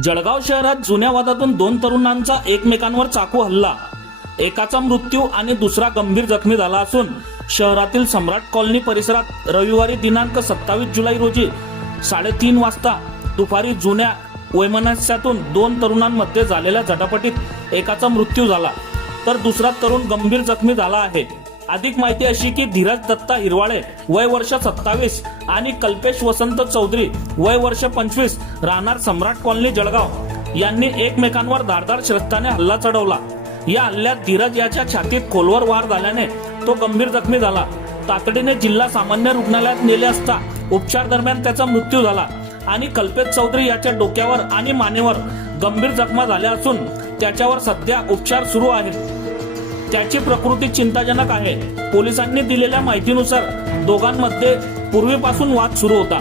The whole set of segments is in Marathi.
जळगाव शहरात जुन्या वादातून दोन तरुणांचा एकमेकांवर चाकू हल्ला. एकाचा मृत्यू आणि दुसरा गंभीर जखमी झाला असून शहरातील सम्राट कॉलनी परिसरात रविवारी दिनांक सत्तावीस जुलै रोजी साडेतीन वाजता दुपारी जुन्या वैमनस्यातून दोन तरुणांमध्ये झालेल्या झटापटीत एकाचा मृत्यू झाला. तर दुसरा तरुण गंभीर जखमी झाला आहे. अधिक माहिती अशी की धीरज दत्ता हिरवाळे वय वर्ष सत्तावीस आणि कल्पेश वसंत चौधरी वय वर्ष पंचवीस राहणार सम्राट कॉलनी जळगाव. यांनी एकमेकांवर धारदार श्रद्धाने हल्ला चढवला. या हल्ल्यात धीरज याच्या छातीत खोलवर वार झाल्याने तो गंभीर जखमी झाला. तातडीने जिल्हा सामान्य रुग्णालयात नेले असता उपचार दरम्यान त्याचा मृत्यू झाला. आणि कल्पेश चौधरी याच्या डोक्यावर आणि मानेवर गंभीर जखमा झाल्या असून त्याच्यावर सध्या उपचार सुरू आहेत. त्याची प्रकृती चिंताजनक आहे. पोलिसांनी दिलेल्या माहितीनुसार दोघांमध्ये पूर्वीपासून वाद सुरू होता.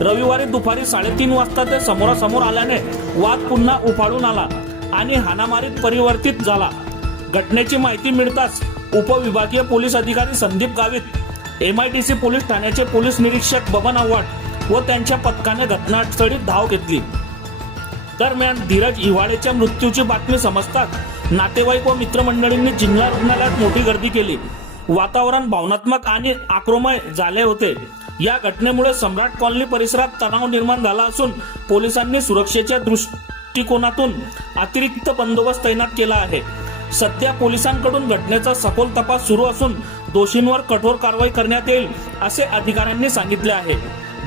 रविवारी दुपारी साडेतीन वाजता ते समोरासमोर आल्याने वाद पुन्हा उफाळून आला आणि हाणामारीत परिवर्तित झाला. घटनेची माहिती मिळताच उपविभागीय पोलीस अधिकारी संदीप गावित एमआयडीसी पोलीस ठाण्याचे पोलीस निरीक्षक बबन आव्हाड व त्यांच्या पथकाने घटनास्थळी धाव घेतली. दरम्यान धीरज इवाळेच्या मृत्यूची बातमी समजताच नातेवाईक व मित्रमंडळींनी जिल्हा रुग्णालयात मोठी गर्दी केली. वातावरण भावनात्मक आणि आक्रमय झाले होते. या घटनेमुळे सम्राट कॉलनी परिसरात तणाव निर्माण झाला असून पोलिसांनी सुरक्षेच्या दृष्टिकोनातून अतिरिक्त बंदोबस्त तैनात केला आहे. सध्या पोलिसांकडून घटनेचा सखोल तपास सुरू असून दोषींवर कठोर कारवाई करण्यात येईल असे अधिकाऱ्यांनी सांगितले आहे.